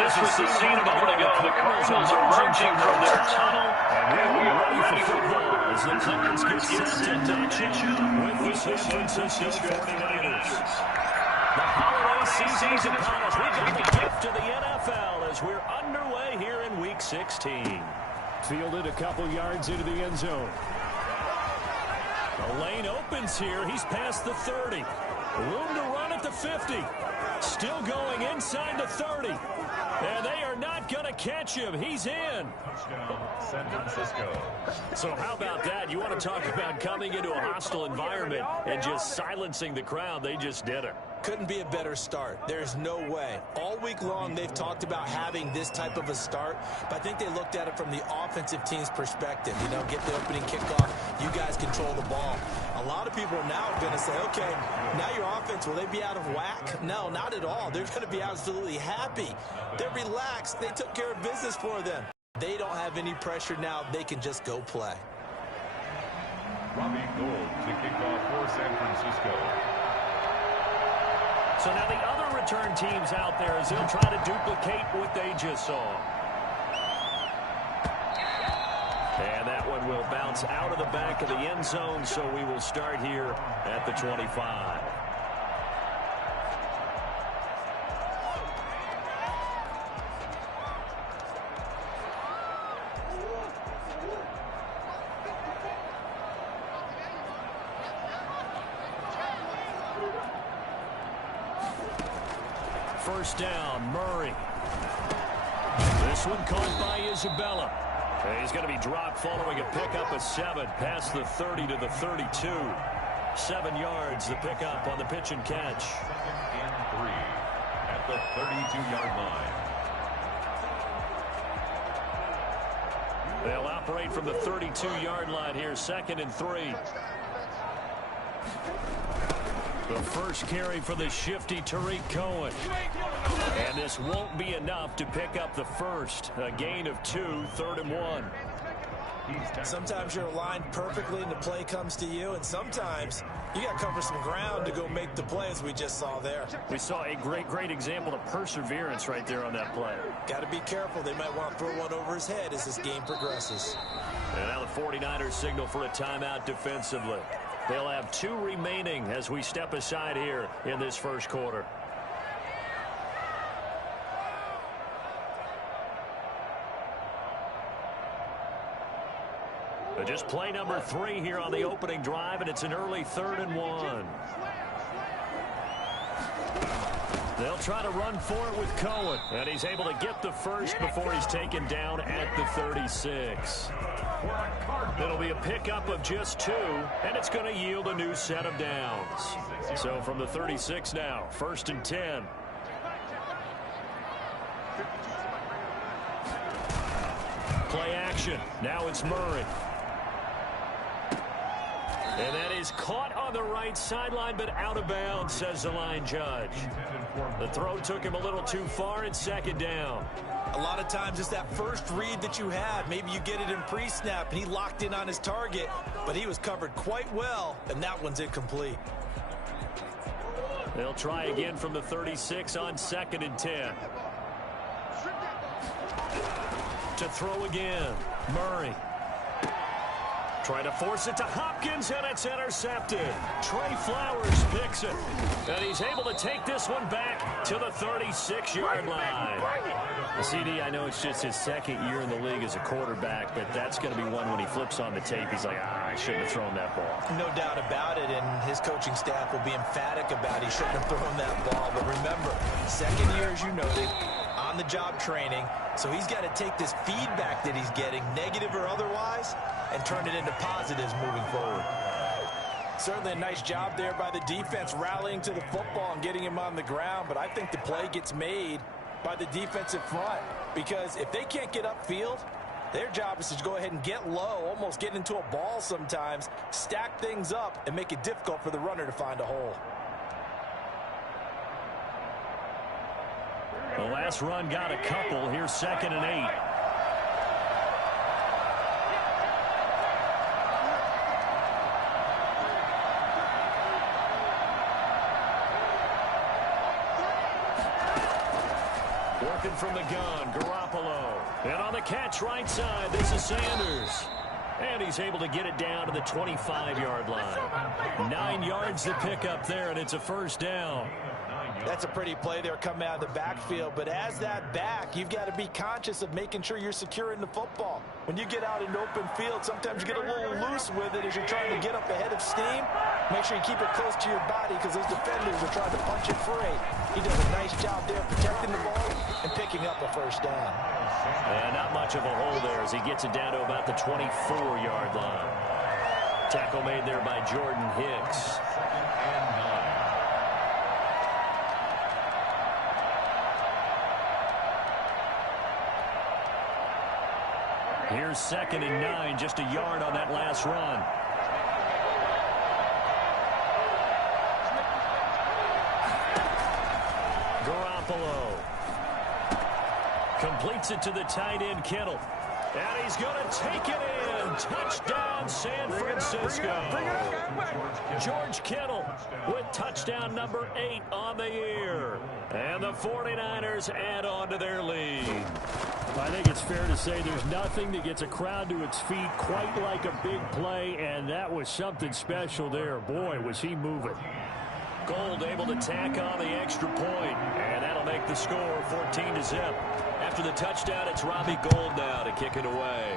This was the scene a moment ago. The Cardinals emerging from their tunnel. And we are ready for football as the Cardinals get set to match up with the San Francisco 49ers. The holiday season's upon us. We've got the gift of the NFL as we're underway here in Week 16. Fielded a couple yards into the end zone. The lane opens here. He's past the 30. Room to run at the 50. Still going inside the 30. And they are not going to catch him. He's in. Touchdown, San Francisco. So how about that? You want to talk about coming into a hostile environment and just silencing the crowd. They just did it. Couldn't be a better start. There's no way. All week long, they've talked about having this type of a start, but I think they looked at it from the offensive team's perspective. You know, get the opening kickoff. You guys control the ball. A lot of people are now going to say, okay, now your offense, will they be out of whack? No, not at all. They're going to be absolutely happy. They're relaxed. They took care of business for them. They don't have any pressure now. They can just go play. Robbie Gould to kick off for San Francisco. So now the other return teams out there as they'll try to duplicate what they just saw. And that one will bounce out of the back of the end zone, so we will start here at the 25. First down, Murray. This one caught by Isabella. He's going to be dropped following a pickup of 7 past the 30 to the 32. 7 yards, the pickup on the pitch and catch. 2nd and 3 at the 32-yard line. They'll operate from the 32-yard line here, 2nd and 3. The first carry for the shifty Tariq Cohen. And this won't be enough to pick up the first. A gain of 2, 3rd and 1. Sometimes you're aligned perfectly and the play comes to you, and sometimes you got to cover some ground to go make the play, as we just saw there. We saw a great example of perseverance right there on that play. Got to be careful. They might want to throw one over his head as this game progresses. And now the 49ers signal for a timeout defensively. They'll have 2 remaining as we step aside here in this first quarter. But just play number 3 here on the opening drive, and it's an early 3rd and 1. They'll try to run for it with Cohen, and he's able to get the first before he's taken down at the 36. It'll be a pickup of just 2, and it's going to yield a new set of downs. So from the 36 now, 1st and 10. Play action. Now it's Murray. And that is caught on the right sideline, but out of bounds, says the line judge. The throw took him a little too far, and 2nd down. A lot of times it's that first read that you have. Maybe you get it in pre-snap, and he locked in on his target, but he was covered quite well, and that one's incomplete. They'll try again from the 36 on 2nd and 10. To throw again, Murray. Trying to force it to Hopkins, and it's intercepted. Trey Flowers picks it. And he's able to take this one back to the 36-yard line. CD, I know it's just his 2nd year in the league as a quarterback, but that's going to be one when he flips on the tape, he's like, I shouldn't have thrown that ball. No doubt about it, and his coaching staff will be emphatic about he shouldn't have thrown that ball. But remember, 2nd year, as you noted, on-the-job training, so he's got to take this feedback that he's getting, negative or otherwise, and turn it into positives moving forward. Certainly a nice job there by the defense rallying to the football and getting him on the ground, but I think the play gets made by the defensive front, because if they can't get upfield, their job is to go ahead and get low, almost get into a ball sometimes, stack things up, and make it difficult for the runner to find a hole. The last run got a couple. Here's 2nd and 8. Working from the gun, Garoppolo. And on the catch right side, this is Sanders. And he's able to get it down to the 25-yard line. 9 yards to pick up there, and it's a first down. That's a pretty play there coming out of the backfield. But as that back, you've got to be conscious of making sure you're securing the football. When you get out in open field, sometimes you get a little loose with it as you're trying to get up ahead of steam. Make sure you keep it close to your body because those defenders are trying to punch it free. He does a nice job there protecting the ball and picking up a first down. And not much of a hole there as he gets it down to about the 24-yard line. Tackle made there by Jordan Hicks. Here's 2nd and 9, just a yard on that last run. Garoppolo completes it to the tight end, Kittle. And he's going to take it in. Touchdown, San Francisco. George Kittle with touchdown number 8 on the year. And the 49ers add on to their lead. I think it's fair to say there's nothing that gets a crowd to its feet quite like a big play, and that was something special there. Boy, was he moving. Gold able to tack on the extra point, and that'll make the score 14-0. After the touchdown, it's Robbie Gould now to kick it away.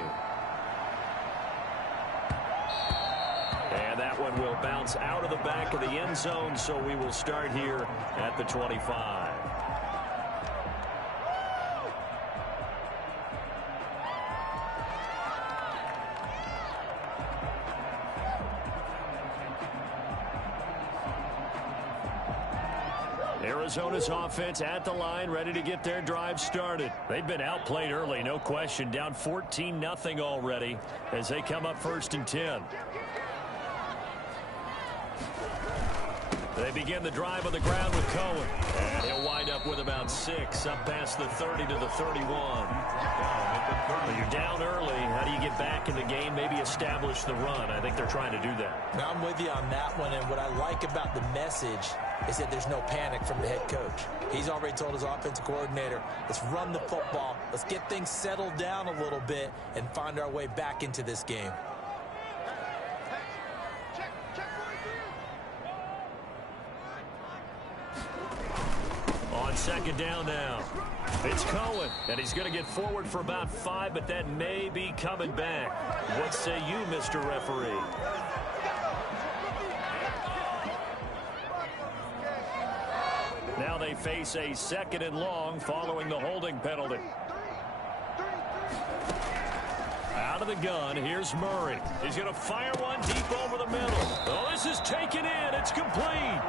And that one will bounce out of the back of the end zone, so we will start here at the 25. Arizona's offense at the line, ready to get their drive started. They've been outplayed early, no question. Down 14-0 already as they come up 1st and 10. They begin the drive on the ground with Cohen. And he'll wind up with about 6, up past the 30 to the 31. When you're down early, how do you get back in the game, maybe establish the run? I think they're trying to do that. Now, I'm with you on that one, and what I like about the message is that there's no panic from the head coach. He's already told his offensive coordinator, let's run the football, let's get things settled down a little bit and find our way back into this game. On 2nd down now, it's Cohen, and he's going to get forward for about 5, but that may be coming back. What say you, Mr. Referee? Now they face a 2nd and long following the holding penalty. Out of the gun, here's Murray. He's going to fire one deep over the middle. Oh, this is taken in. It's complete.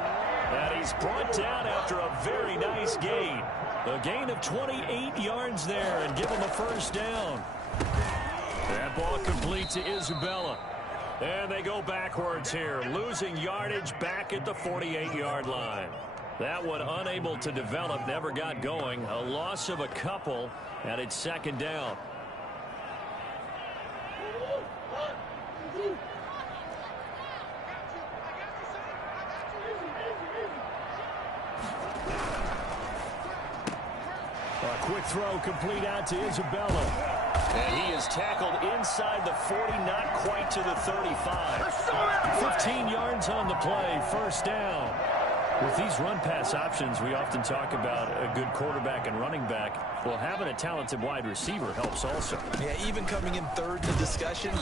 And he's brought down after a very nice gain. A gain of 28 yards there and give him the first down. That ball complete to Isabella. And they go backwards here, losing yardage back at the 48-yard line. That one unable to develop, never got going. A loss of a couple, and it's 2nd down. A quick throw complete out to Isabella. And he is tackled inside the 40, not quite to the 35. 15 yards on the play, first down. With these run-pass options, we often talk about a good quarterback and running back. Well, having a talented wide receiver helps also. Yeah, even coming in 3rd in the discussion,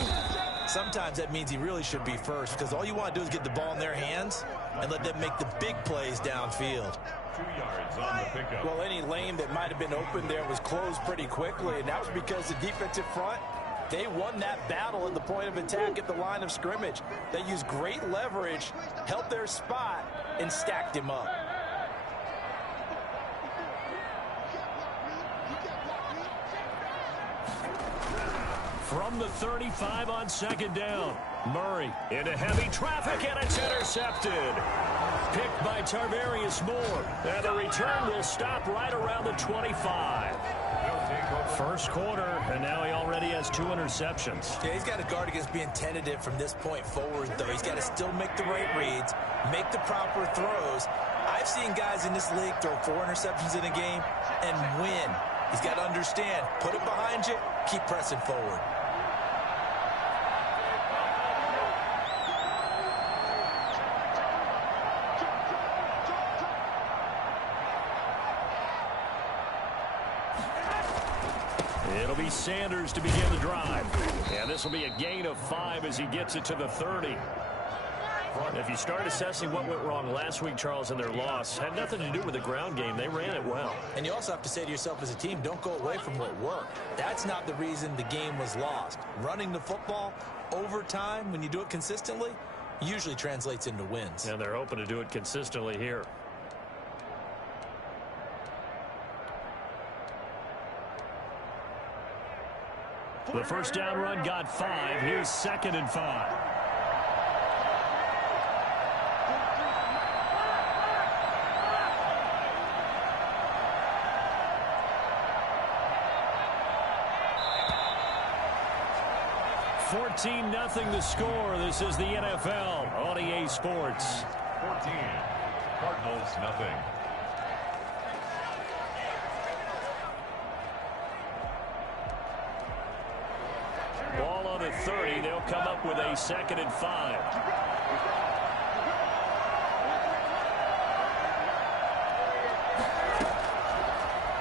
sometimes that means he really should be first because all you want to do is get the ball in their hands and let them make the big plays downfield. 2 yards on the pickup. Well, any lane that might have been open there was closed pretty quickly, and that was because the defensive front, they won that battle at the point of attack at the line of scrimmage. They used great leverage, held their spot, and stacked him up. From the 35 on 2nd down. Murray into heavy traffic, and it's intercepted. Picked by Tarvarius Moore. And the return will stop right around the 25. First quarter, and now he already has 2 interceptions. Yeah, he's got to guard against being tentative from this point forward, though. He's got to still make the right reads, make the proper throws. I I've seen guys in this league throw 4 interceptions in a game and win. He's got to understand, put it behind you, keep pressing forward. It'll be Sanders to begin the drive. And this will be a gain of 5 as he gets it to the 30. If you start assessing what went wrong last week, Charles, in their loss, had nothing to do with the ground game. They ran it well. And you also have to say to yourself as a team, don't go away from what worked. That's not the reason the game was lost. Running the football over time, when you do it consistently, usually translates into wins. And they're hoping to do it consistently here. The first down run got 5. Here's 2nd and 5. (14-0) the score. This is the NFL on EA Sports. 14. Cardinals, nothing. Ball on the 30. They'll come up with a 2nd and 5.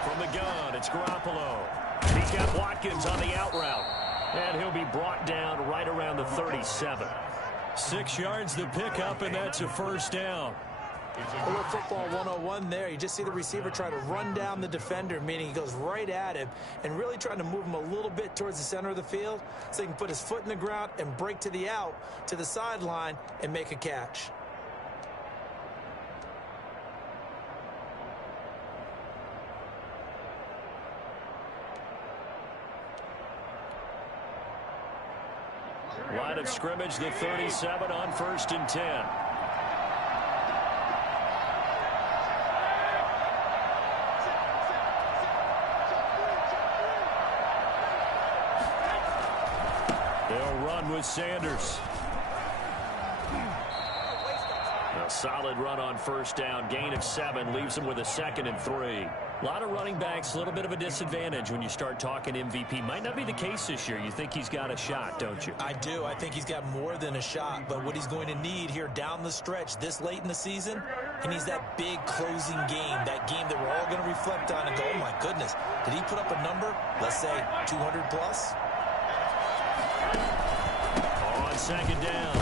From the gun, it's Garoppolo. He's got Watkins on the out route. And he'll be brought down right around the 37. 6 yards the pickup, and that's a first down. A little football 101 there. You just see the receiver try to run down the defender, meaning he goes right at him and really trying to move him a little bit towards the center of the field so he can put his foot in the ground and break to the out, to the sideline, and make a catch. Line of scrimmage, the 37 on 1st and 10. They'll run with Sanders. A solid run on 1st down. Gain of 7 leaves them with a 2nd and 3. A lot of running backs, a little bit of a disadvantage when you start talking MVP. Might not be the case this year. You think he's got a shot, don't you? I do. I think he's got more than a shot. But what he's going to need here down the stretch this late in the season, he needs that big closing game, that game that we're all going to reflect on and go, oh, my goodness, did he put up a number, let's say 200 plus? On 2nd down,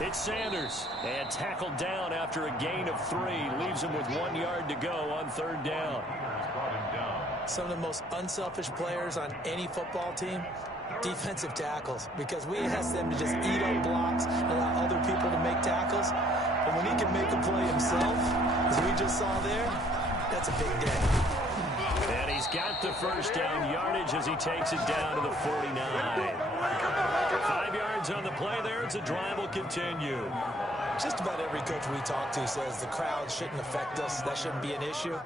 it's Sanders. And tackled down after a gain of 3. Leaves him with 1 yard to go on 3rd down. Some of the most unselfish players on any football team, defensive tackles, because we ask them to just eat up blocks and allow other people to make tackles. But when he can make a play himself, as we just saw there, that's a big day. And he's got the first down yardage as he takes it down to the 49. 5 yards on the play there. It's a drive will continue. Just about every coach we talk to says the crowd shouldn't affect us. That shouldn't be an issue.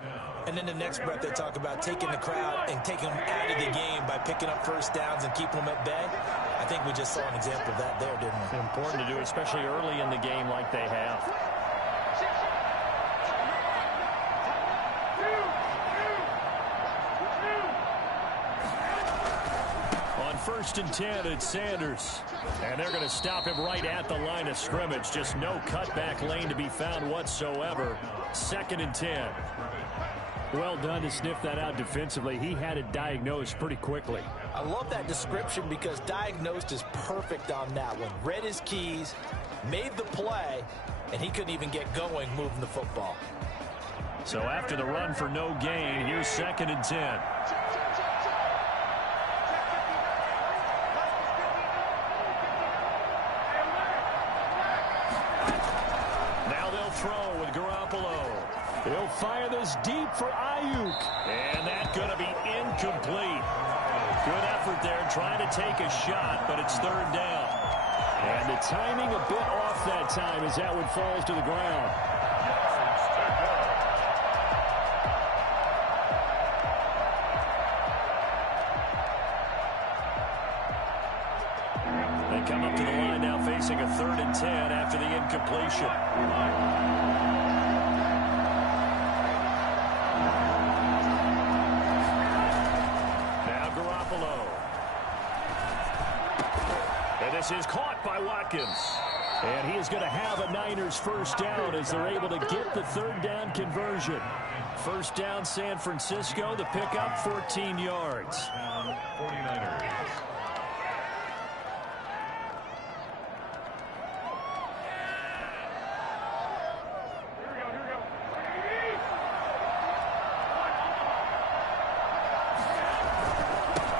And then the next breath they talk about taking the crowd and taking them out of the game by picking up first downs and keeping them at bay. I think we just saw an example of that there, didn't we? Important to do, especially early in the game like they have. On 1st and 10, it's Sanders. And they're going to stop him right at the line of scrimmage. Just no cutback lane to be found whatsoever. 2nd and 10. Well done to sniff that out defensively. He had it diagnosed pretty quickly. I love that description because diagnosed is perfect on that one. Read his keys, made the play, and he couldn't even get going moving the football. So after the run for no gain, here's 2nd and 10. Throw with Garoppolo. He'll fire this deep for Ayuk. And that's going to be incomplete. Good effort there trying to take a shot, but it's 3rd down. And the timing a bit off that time as that one falls to the ground. They come up to the line now facing a 3rd and 10 after the incompletion. pass is caught by Watkins. And he is going to have a Niners first down as they're able to get the third down conversion. First down, San Francisco. The pickup, 14 yards. 49ers.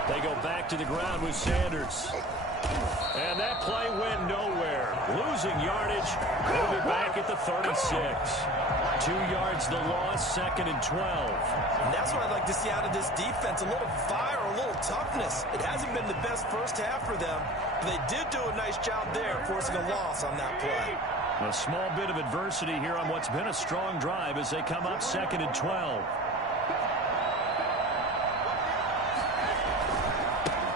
They go back to the ground with Sanders. And that play went nowhere. Losing yardage. They'll be back at the 36. 2 yards the loss, 2nd and 12. And that's what I'd like to see out of this defense. A little fire, a little toughness. It hasn't been the best first half for them, but they did do a nice job there forcing a loss on that play. A small bit of adversity here on what's been a strong drive as they come up 2nd and 12.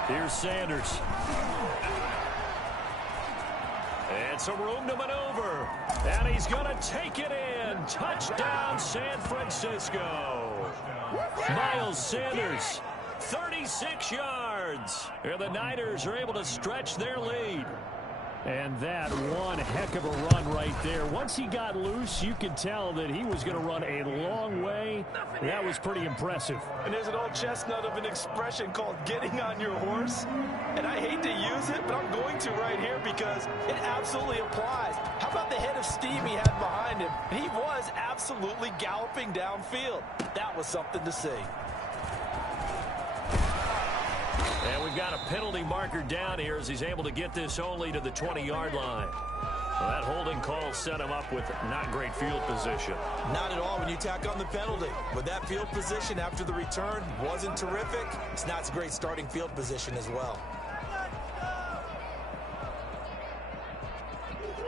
Here's Sanders. And some room to maneuver. And he's going to take it in. Touchdown, San Francisco. Miles Sanders, 36 yards. And the Niners are able to stretch their lead. And that one heck of a run right there. Once he got loose, you could tell that he was going to run a long way. That was pretty impressive. And there's an old chestnut of an expression called getting on your horse. And I hate to use it, but I'm going to right here because it absolutely applies. How about the head of steam he had behind him? He was absolutely galloping downfield. That was something to see. And we've got a penalty marker down here as he's able to get this only to the 20-yard line. Well, that holding call set him up with not great field position. Not at all when you tack on the penalty. But that field position after the return wasn't terrific. It's not a great starting field position as well.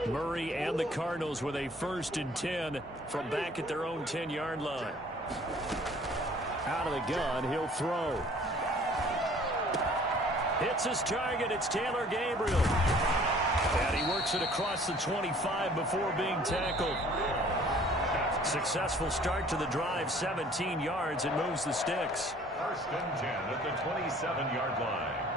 Murray and the Cardinals with a 1st and 10 from back at their own 10-yard line. Out of the gun, he'll throw. Hits his target. It's Taylor Gabriel. And he works it across the 25 before being tackled. Successful start to the drive, 17 yards, and moves the sticks. 1st and 10 at the 27-yard line.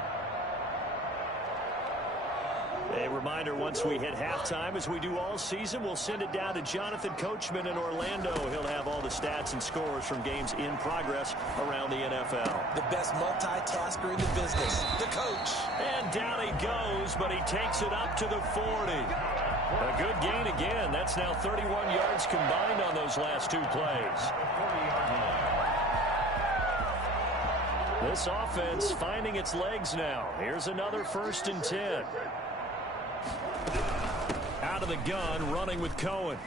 A reminder, once we hit halftime, as we do all season, we'll send it down to Jonathan Coachman in Orlando. He'll have all the stats and scores from games in progress around the NFL. The best multitasker in the business, the coach. And down he goes, but he takes it up to the 40. A good gain again. That's now 31 yards combined on those last 2 plays. This offense finding its legs now. Here's another 1st and 10. Out of the gun, running with Cohen.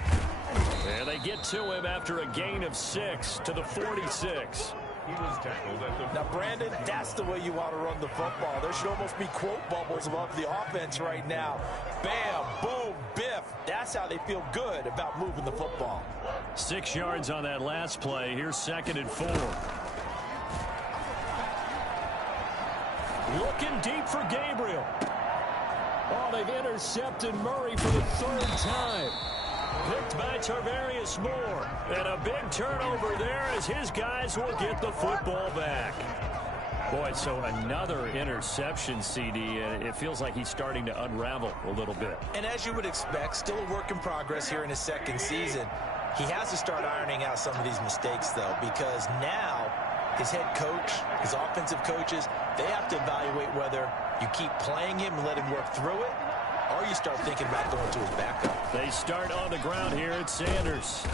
And they get to him after a gain of 6 to the 46. He was tackled at the... Now, Brandon, that's the way you want to run the football. There should almost be quote bubbles above the offense right now. Bam, boom, biff. That's how they feel good about moving the football. 6 yards on that last play. Here's 2nd and 4. Looking deep for Gabriel. Oh, they've intercepted Murray for the 3rd time. Picked by Tarvarius Moore. And a big turnover there as his guys will get the football back. Boy, so another interception, CD, and it feels like he's starting to unravel a little bit. And as you would expect, still a work in progress here in his 2nd season. He has to start ironing out some of these mistakes, though, because now his head coach, his offensive coaches, they have to evaluate whether you keep playing him and let him work through it, or you start thinking about going to his backup. They start on the ground here at Sanders.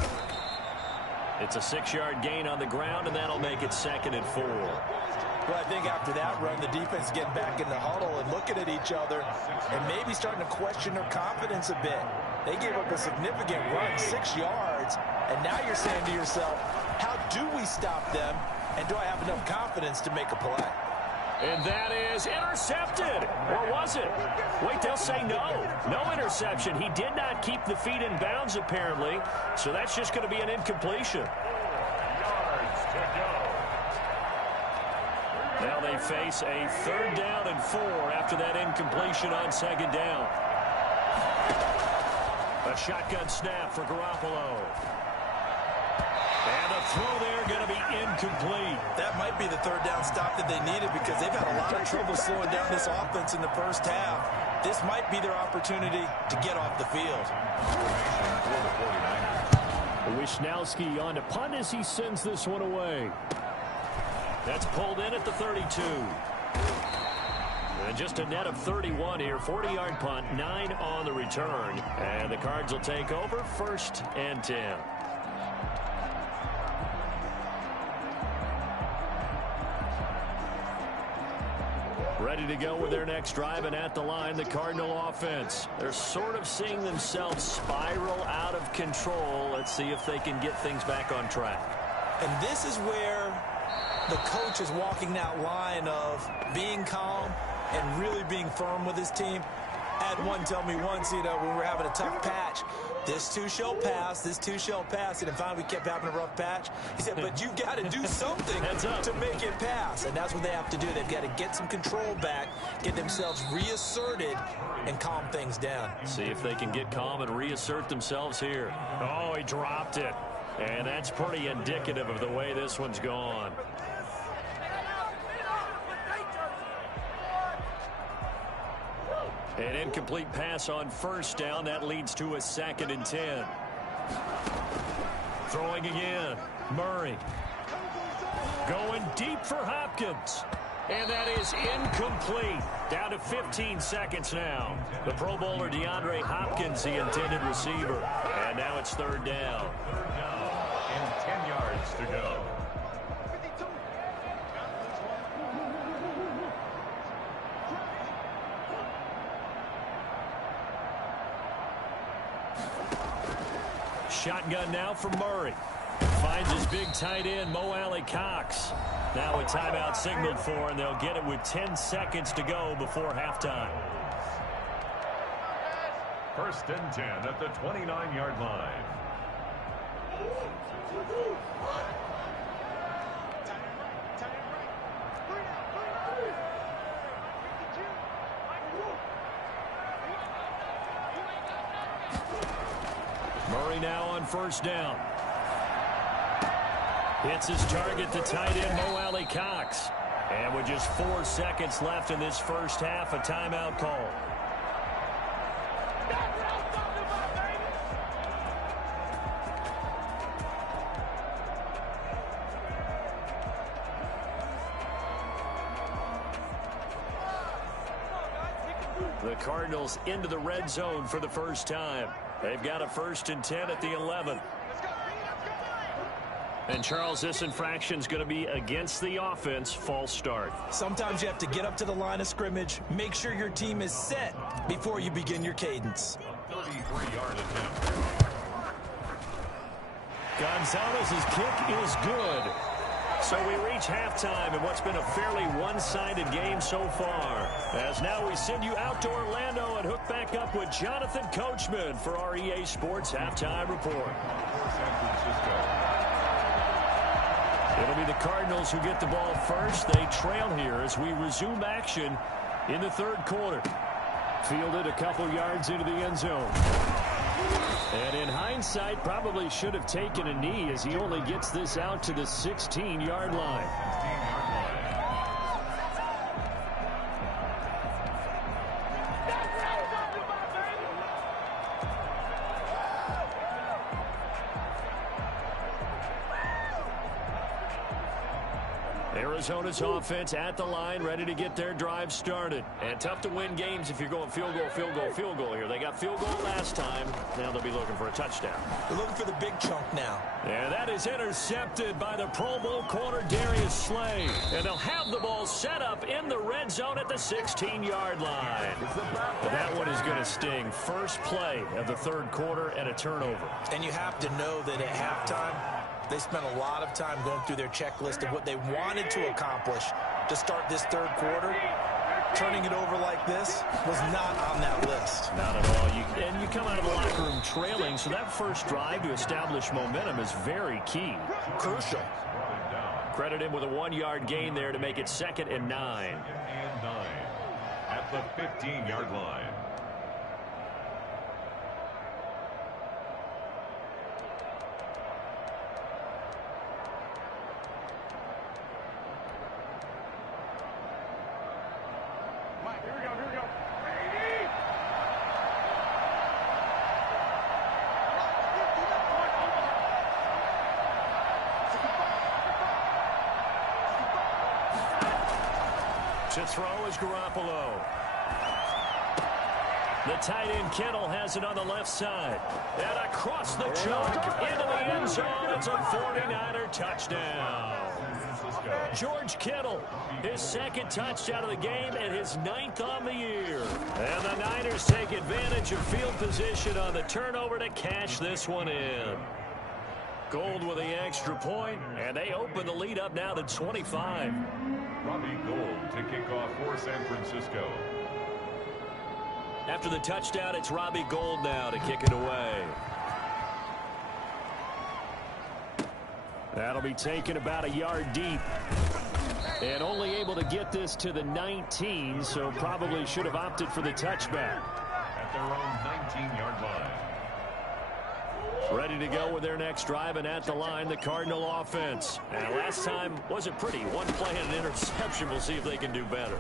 It's a 6-yard gain on the ground, and that'll make it 2nd and 4. Well, I think after that run, the defense getting back in the huddle and looking at each other and maybe starting to question their confidence a bit. They gave up a significant run, 6 yards, and now you're saying to yourself, how do we stop them, and do I have enough confidence to make a play? And that is intercepted. Or was it? Wait, they'll say no. No interception. He did not keep the feet in bounds, apparently. So that's just going to be an incompletion. Now they face a 3rd down and 4 after that incompletion on 2nd down. A shotgun snap for Garoppolo. And the throw there going to be incomplete. That might be the 3rd down stop that they needed because they've had a lot of trouble slowing down this offense in the first half. this might be their opportunity to get off the field. Wisnowski on to punt as he sends this one away. That's pulled in at the 32. And just a net of 31 here. 40-yard punt, 9 on the return. And the Cards will take over, 1st and 10. Ready to go with their next drive, and at the line, the Cardinal offense. They're sort of seeing themselves spiral out of control. Let's see if they can get things back on track. And this is where the coach is walking that line of being calm and really being firm with his team. I had one tell me once, when we were having a tough patch, this too shall pass, this too shall pass. And finally we kept having a rough patch. He said, but you've got to do something to make it pass. And that's what they have to do. They've got to get some control back, get themselves reasserted, and calm things down. See if they can get calm and reassert themselves here. Oh, he dropped it. And that's pretty indicative of the way this one's gone. An incomplete pass on 1st down. That leads to a 2nd and 10. Throwing again. Murray. Going deep for Hopkins. And that is incomplete. Down to 15 seconds now. The Pro Bowler DeAndre Hopkins, the intended receiver. And now it's 3rd down. And 10 yards to go. Shotgun now for Murray. Finds his big tight end, Mo Alley-Cox. Now a timeout signaled for, and they'll get it with 10 seconds to go before halftime. 1st and 10 at the 29-yard line. Murray now on 1st down. Hits his target, the tight end, Mo Alley-Cox. And with just 4 seconds left in this first half, a timeout call. The Cardinals into the red zone for the first time. They've got a 1st and 10 at the 11. And Charles, this infraction's going to be against the offense. False start. Sometimes you have to get up to the line of scrimmage, make sure your team is set before you begin your cadence. 33-yard attempt. Gonzalez's kick is good. So we reach halftime in what's been a fairly one-sided game so far. As now we send you out to Orlando and hook back up with Jonathan Coachman for our EA Sports Halftime Report. San Francisco. It'll be the Cardinals who get the ball first. They trail here as we resume action in the 3rd quarter. Fielded a couple yards into the end zone. And in hindsight, probably should have taken a knee as he only gets this out to the 16-yard line. Arizona's offense at the line, ready to get their drive started. And tough to win games if you're going field goal, field goal, field goal here. They got field goal last time. Now they'll be looking for a touchdown. They're looking for the big chunk now. And that is intercepted by the Pro Bowl corner, Darius Slay. And they'll have the ball set up in the red zone at the 16-yard line. That one is going to sting. First play of the 3rd quarter and a turnover. And you have to know that at halftime, they spent a lot of time going through their checklist of what they wanted to accomplish to start this 3rd quarter. Turning it over like this was not on that list. Not at all. And you come out of the locker room trailing, so that first drive to establish momentum is very key. Crucial. Credit him with a 1-yard gain there to make it 2nd and 9. 2nd and 9 at the 15-yard line. To throw is Garoppolo. The tight end Kittle has it on the left side. And across the chalk into the end zone. It's a 49er touchdown. George Kittle, his second touchdown of the game and his 9th on the year. And the Niners take advantage of field position on the turnover to cash this one in. Gold with the extra point, and they open the lead up now to 25. Robbie Gould to kick off for San Francisco. After the touchdown, it's Robbie Gould now to kick it away. That'll be taken about a yard deep. And only able to get this to the 19, so probably should have opted for the touchback. At their own 19-yard line. Ready to go with their next drive, and at the line, the Cardinal offense. And last time wasn't pretty. One play and an interception. We'll see if they can do better.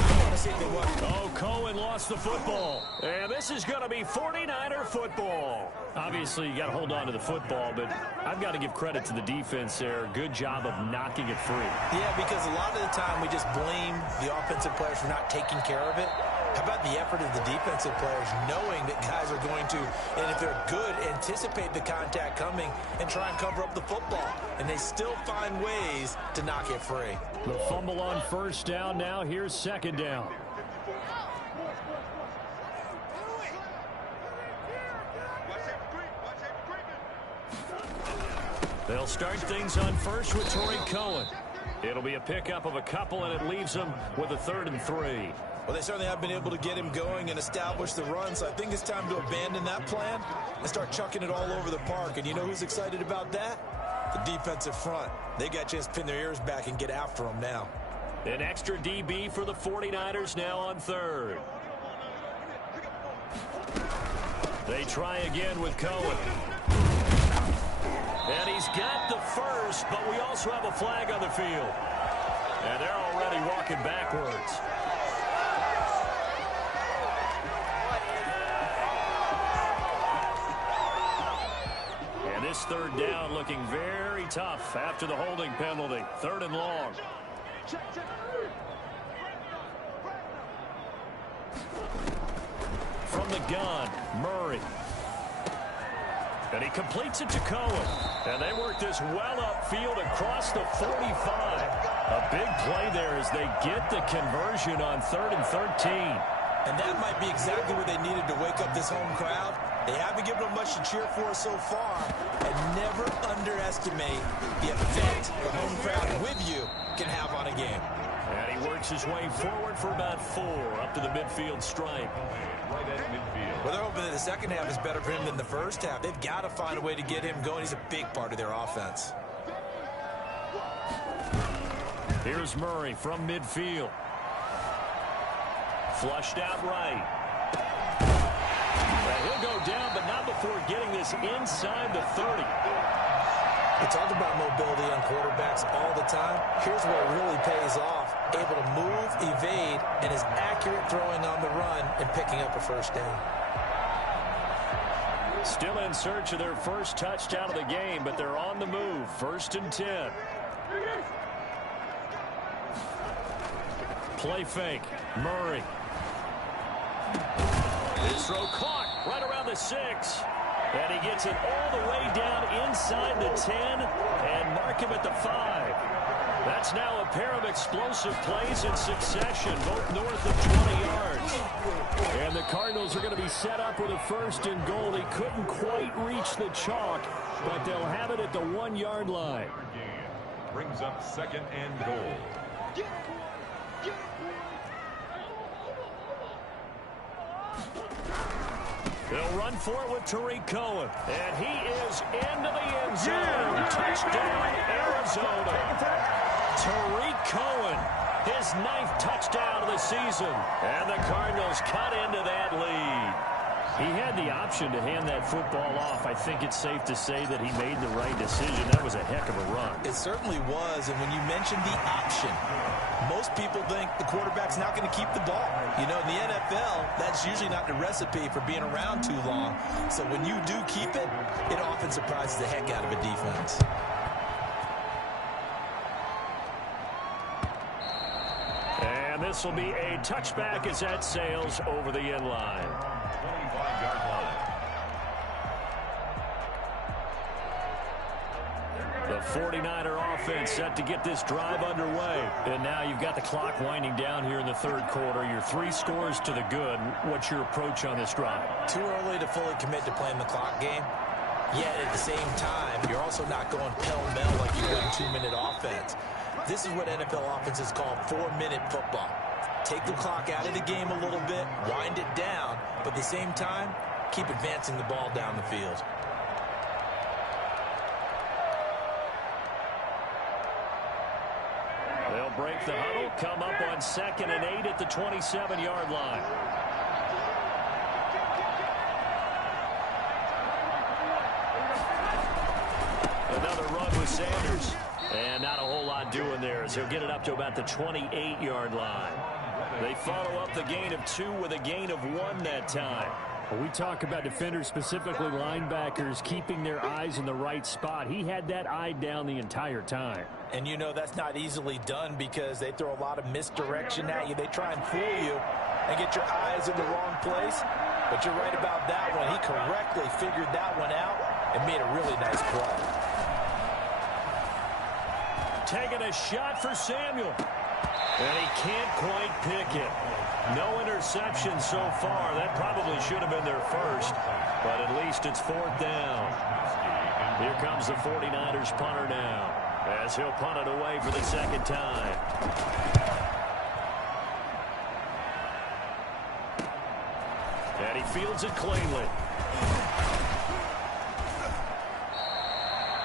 Oh, Cohen lost the football. And this is going to be 49er football. Obviously, you got to hold on to the football, but I've got to give credit to the defense there. Good job of knocking it free. Yeah, because a lot of the time we just blame the offensive players for not taking care of it. How about the effort of the defensive players knowing that guys are going to, and if they're good, anticipate the contact coming and try and cover up the football. And they still find ways to knock it free. The fumble on first down now. Here's second down. They'll start things on first with Tariq Cohen. It'll be a pickup of a couple, and it leaves them with a 3rd and 3. Well, they certainly have been able to get him going and establish the run, so I think it's time to abandon that plan and start chucking it all over the park. And you know who's excited about that? The defensive front. They got a chance to pin their ears back and get after him now. An extra DB for the 49ers now on 3rd. They try again with Cohen. And he's got the first, but we also have a flag on the field. And they're already walking backwards. And this 3rd down looking very tough after the holding penalty. 3rd and long. From the gun, Murray. And he completes it to Cohen. And they work this well upfield across the 45. A big play there as they get the conversion on 3rd and 13. And that might be exactly what they needed to wake up this home crowd. They haven't given them much to cheer for so far. And never underestimate the effect the home crowd with you can have on a game. And he works his way forward for about 4 up to the midfield stripe. Right at midfield. Well, they're hoping that the second half is better for him than the first half. They've got to find a way to get him going. He's a big part of their offense. Here's Murray from midfield. Flushed out right. And he'll go down, but not before getting this inside the 30. We talk about mobility on quarterbacks all the time. Here's where it really pays off. Able to move, evade, and is accurate throwing on the run and picking up a first down. Still in search of their first touchdown of the game, but they're on the move. 1st and 10. Play fake. Murray. His throw caught right around the 6. And he gets it all the way down inside the 10 and mark him at the 5. That's now a pair of explosive plays in succession, both north of 20 yards. And the Cardinals are going to be set up with a 1st and goal. He couldn't quite reach the chalk, but they'll have it at the 1-yard line. Brings up 2nd and goal. They'll run for it with Tariq Cohen. And he is into the end zone. Touchdown, Arizona. Tariq Cohen, his 9th touchdown of the season. And the Cardinals cut into that lead. He had the option to hand that football off. I think it's safe to say that he made the right decision. That was a heck of a run. It certainly was, and when you mentioned the option, most people think the quarterback's not going to keep the ball. You know, in the NFL, that's usually not the recipe for being around too long. So when you do keep it, it often surprises the heck out of a defense. this will be a touchback as that sails over the end line. 25-yard line. The 49er offense set to get this drive underway. And now you've got the clock winding down here in the third quarter. Your 3 scores to the good. What's your approach on this drive? Too early to fully commit to playing the clock game. Yet at the same time, you're also not going pell-mell like you would in 2-minute offense. This is what NFL offenses call 4-minute football. Take the clock out of the game a little bit, wind it down, but at the same time, keep advancing the ball down the field. They'll break the huddle, come up on 2nd and 8 at the 27-yard line. Another run with Sanders. And not a whole lot doing there as he'll get it up to about the 28-yard line. They follow up the gain of 2 with a gain of 1 that time. Well, we talk about defenders, specifically linebackers, keeping their eyes in the right spot. He had that eye down the entire time. And you know that's not easily done because they throw a lot of misdirection at you. They try and fool you and get your eyes in the wrong place. But you're right about that one. He correctly figured that one out and made a really nice play. Taking a shot for Samuel. And he can't quite pick it. No interception so far. That probably should have been their first. But at least it's 4th down. Here comes the 49ers punter now, as he'll punt it away for the 2nd time. And he fields it cleanly.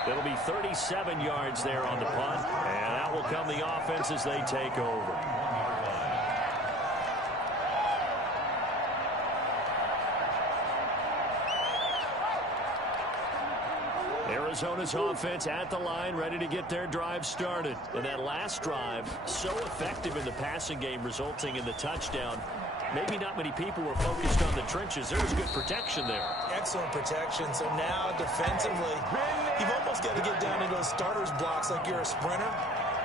It'll be 37 yards there on the punt, and that will come the offense as they take over. Arizona's offense at the line, ready to get their drive started. And that last drive, so effective in the passing game, resulting in the touchdown. Maybe not many people were focused on the trenches. There was good protection there. Excellent protection. So now defensively, you've almost got to get down into those starters blocks like you're a sprinter.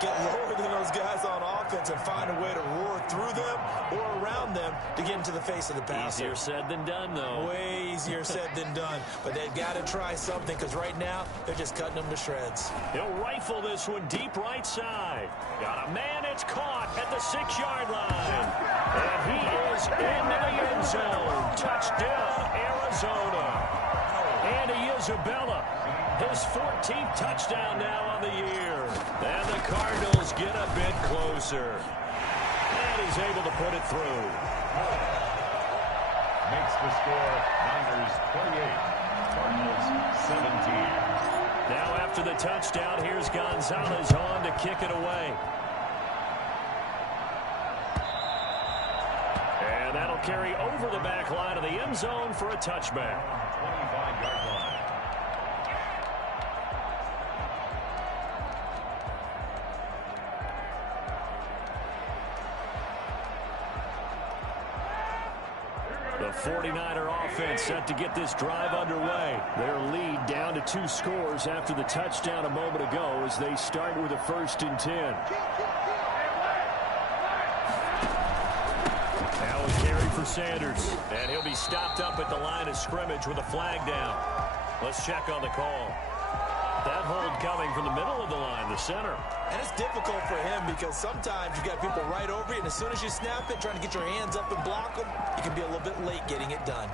Get lower than those guys on offense and find a way to roar through them or around them to get into the face of the passer. Easier said than done, though. Way easier said than done. But they've got to try something because right now they're just cutting them to shreds. He'll rifle this one deep right side. Got a man, it's caught at the 6-yard line. And he is into the end zone. Touchdown, Arizona. Andy Isabella, his 14th touchdown now on the year. And the Cardinals get a bit closer. And he's able to put it through. Makes the score Niners 28, Cardinals 17. Now after the touchdown, here's Gonzalez on to kick it away. And that'll carry over the back line of the end zone for a touchback. 25-yard line. The 49er offense set to get this drive underway. Their lead down to 2 scores after the touchdown a moment ago as they start with a 1st and 10. Now a carry for Sanders. And he'll be stopped up at the line of scrimmage with a flag down. Let's check on the call. That hold coming from the middle of the line, the center. And it's difficult for him because sometimes you got people right over you, and as soon as you snap it, trying to get your hands up and block them, you can be a little bit late getting it done.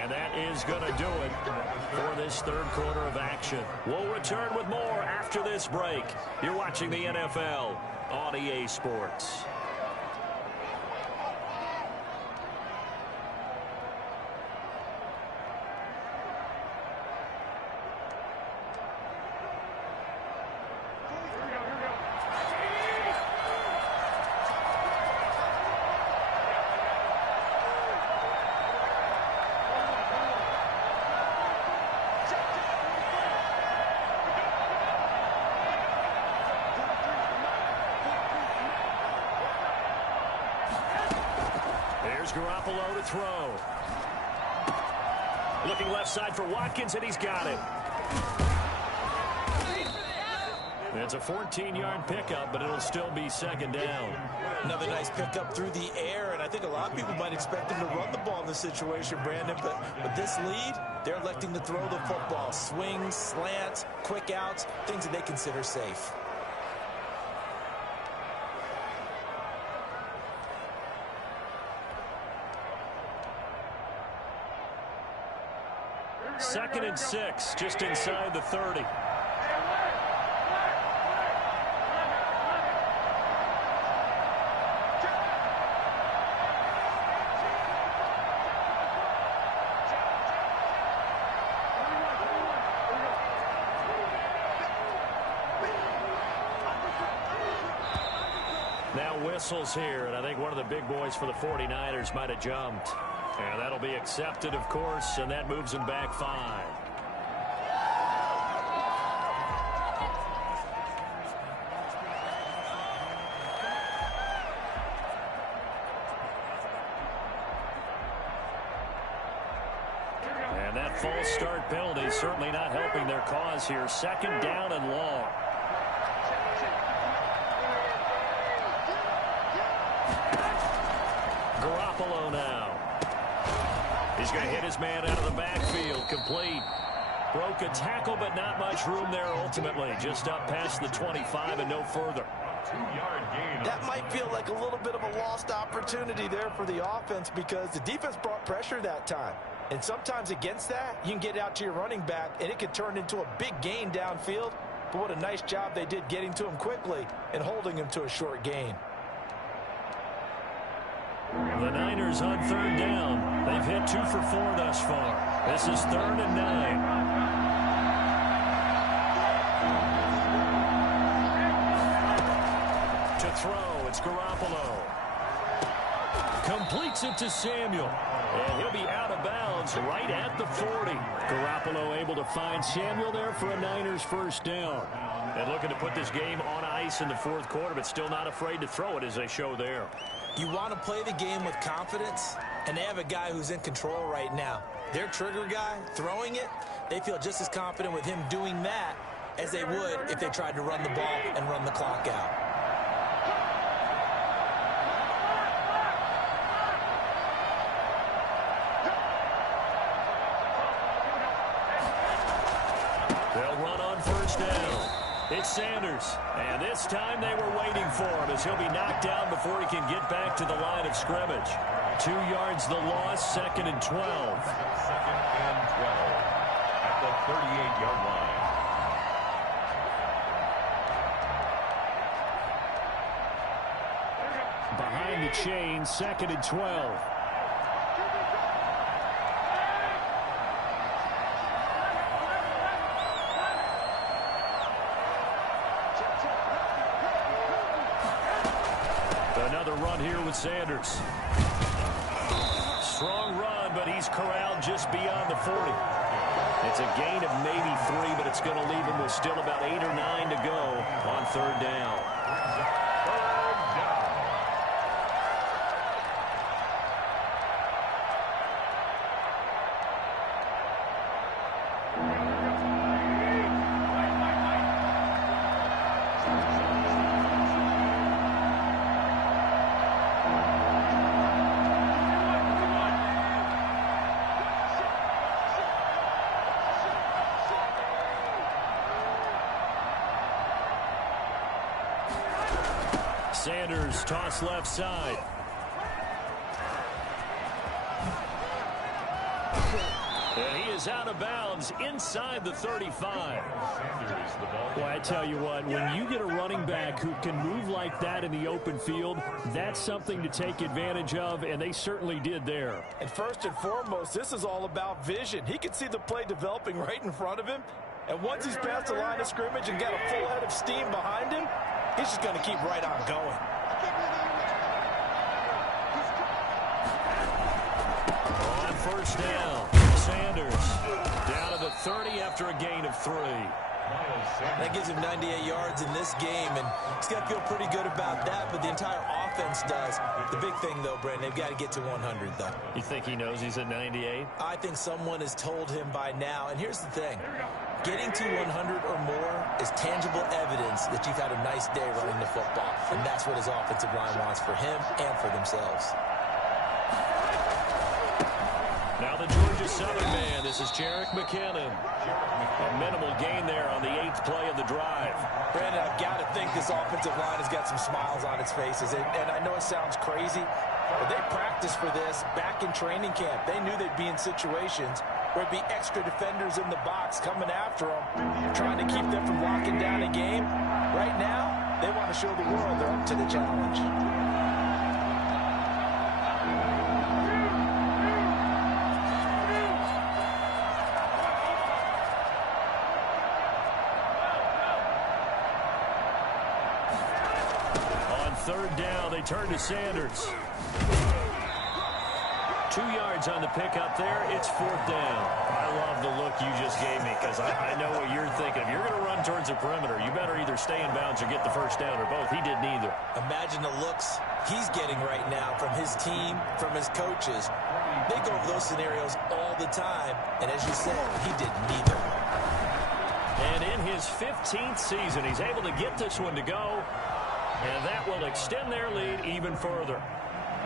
And that is going to do it for this third quarter of action. We'll return with more after this break. You're watching the NFL on EA Sports. Garoppolo to throw. Looking left side for Watkins, and he's got it. It's a 14-yard pickup, but it'll still be second down. Another nice pickup through the air, and I think a lot of people might expect him to run the ball in this situation, Brandon, but with this lead, they're electing to throw the football. Swings, slants, quick outs, things that they consider safe. Second and 6, just inside the 30. Now whistles here, and I think one of the big boys for the 49ers might have jumped. And that'll be accepted, of course, and that moves him back 5. And that false start penalty is certainly not helping their cause here. Second down and long. Garoppolo now. He's going to hit his man out of the backfield. Complete. Broke a tackle, but not much room there ultimately. Just up past the 25 and no further. 2-yard gain. That might feel like a little bit of a lost opportunity there for the offense because the defense brought pressure that time. And sometimes against that, you can get out to your running back, and it could turn into a big gain downfield. But what a nice job they did getting to him quickly and holding him to a short gain. The Niners on third down. They've hit 2 for 4 thus far. This is 3rd and 9. To throw, it's Garoppolo. Completes it to Samuel. And he'll be out of bounds right at the 40. Garoppolo able to find Samuel there for a Niners first down. And looking to put this game on ice in the 4th quarter, but still not afraid to throw it as they show there. You want to play the game with confidence, and they have a guy who's in control right now. Their trigger guy, throwing it, they feel just as confident with him doing that as they would if they tried to run the ball and run the clock out. They'll run on first down. It's Sanders, and this time they were waiting for him as he'll be knocked down before he can get back to the line of scrimmage. 2 yards the loss, 2nd and 12. 2nd and 12 at the 38-yard line. Behind the chain, 2nd and 12. Another run here with Sanders. Strong run, but he's corralled just beyond the 40. It's a gain of maybe 3, but it's going to leave him with still about 8 or 9 to go on 3rd down. Sanders toss left side. And he is out of bounds inside the 35. Well, I tell you what, when you get a running back who can move like that in the open field, that's something to take advantage of, and they certainly did there. And first and foremost, this is all about vision. He can see the play developing right in front of him, and once he's past the line of scrimmage and got a full head of steam behind him, he's just going to keep right on going. On first down, Sanders down to the 30 after a gain of 3. That gives him 98 yards in this game, and he's got to feel pretty good about that, but the entire offense does. The big thing, though, Brandon, they've got to get to 100, though. You think he knows he's at 98? I think someone has told him by now. And here's the thing. Getting to 100 or more is tangible evidence that you've had a nice day running the football. And that's what his offensive line wants for him and for themselves. Now the Georgia Southern man. This is Jerick McKinnon. A minimal gain there on the 8th play of the drive. Brandon, I've got to think this offensive line has got some smiles on its faces. And I know it sounds crazy, but they practiced for this back in training camp. They knew they'd be in situations where it'd be extra defenders in the box coming after them, trying to keep them from locking down a game. Right now, they want to show the world they're up to the challenge. Third down, they turn to Sanders. 2 yards on the pickup there. It's 4th down. I love the look you just gave me because I know what you're thinking. If you're going to run towards the perimeter, you better either stay in bounds or get the first down or both. He did neither. Imagine the looks he's getting right now from his team, from his coaches. They go over those scenarios all the time, and as you said, he did neither. And in his 15th season, he's able to get this one to go. And that will extend their lead even further.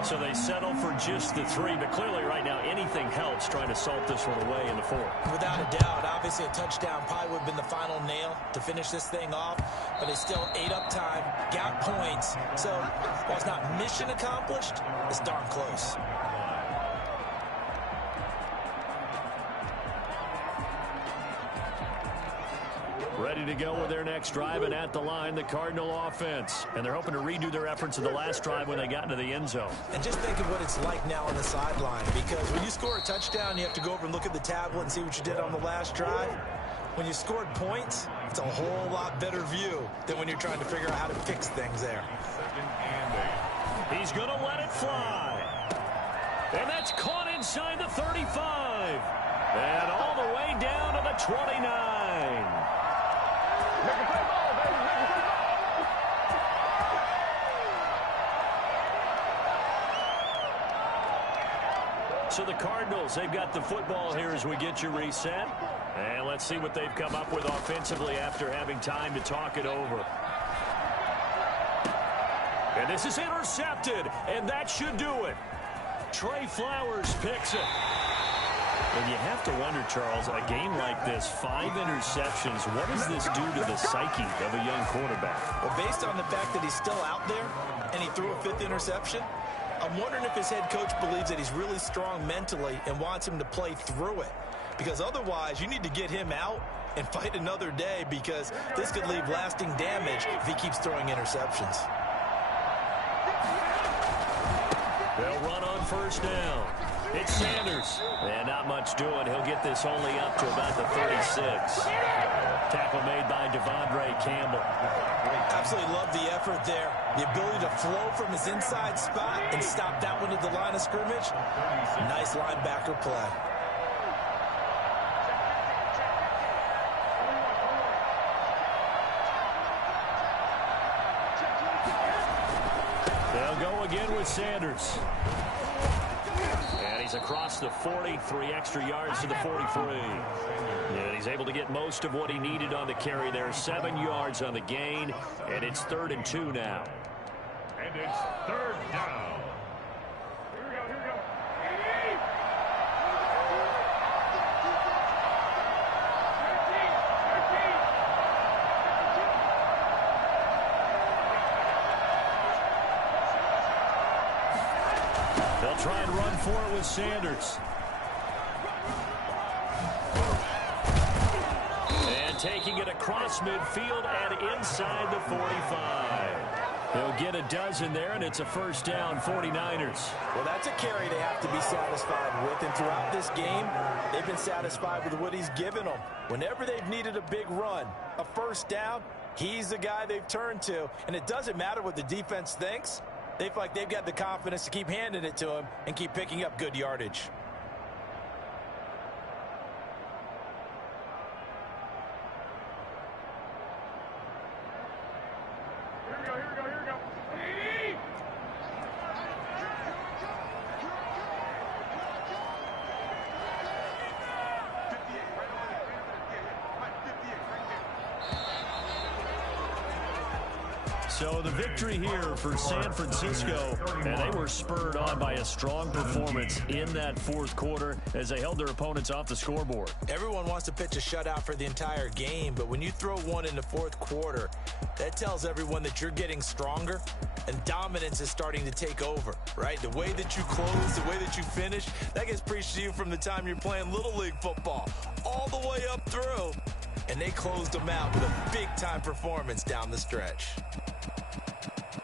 So they settle for just the 3. But clearly right now, anything helps trying to salt this one away in the 4th. Without a doubt, obviously a touchdown probably would have been the final nail to finish this thing off. But they still ate up time, got points. So while it's not mission accomplished, it's darn close. Ready to go with their next drive, and at the line, the Cardinal offense. And they're hoping to redo their efforts of the last drive when they got into the end zone. And just think of what it's like now on the sideline, because when you score a touchdown, you have to go over and look at the tablet and see what you did on the last drive. When you scored points, it's a whole lot better view than when you're trying to figure out how to fix things there. He's going to let it fly. And that's caught inside the 35. And all the way down to the 29. So the Cardinals, they've got the football here as we get you reset. And let's see what they've come up with offensively after having time to talk it over. And this is intercepted, and that should do it. Trey Flowers picks it. And you have to wonder, Charles, a game like this, 5 interceptions, what does this do to the psyche of a young quarterback? Well, based on the fact that he's still out there and he threw a 5th interception, I'm wondering if his head coach believes that he's really strong mentally and wants him to play through it. Because otherwise, you need to get him out and fight another day, because this could leave lasting damage if he keeps throwing interceptions. They'll run on first down. It's Sanders. And not much doing. He'll get this only up to about the 36. Tackle made by Devondre Campbell. Absolutely love the effort there. The ability to flow from his inside spot and stop that one at the line of scrimmage. Nice linebacker play. They'll go again with Sanders. And he's across the 40, 3 extra yards to the 43. And he's able to get most of what he needed on the carry there. 7 yards on the gain, and it's 3rd and 2 now. And it's 3rd down. Here we go. They'll try and run for it with Sanders. And taking it across midfield and inside the 45. He'll get a dozen there, and it's a first down, 49ers. Well, that's a carry they have to be satisfied with, and throughout this game, they've been satisfied with what he's given them. Whenever they've needed a big run, a first down, he's the guy they've turned to, and it doesn't matter what the defense thinks. They feel like they've got the confidence to keep handing it to him and keep picking up good yardage. So the victory here for San Francisco, and they were spurred on by a strong performance in that fourth quarter as they held their opponents off the scoreboard. Everyone wants to pitch a shutout for the entire game, but when you throw one in the fourth quarter, that tells everyone that you're getting stronger and dominance is starting to take over, right? The way that you close, the way that you finish, that gets preached to you from the time you're playing Little League football all the way up through. And they closed them out with a big-time performance down the stretch.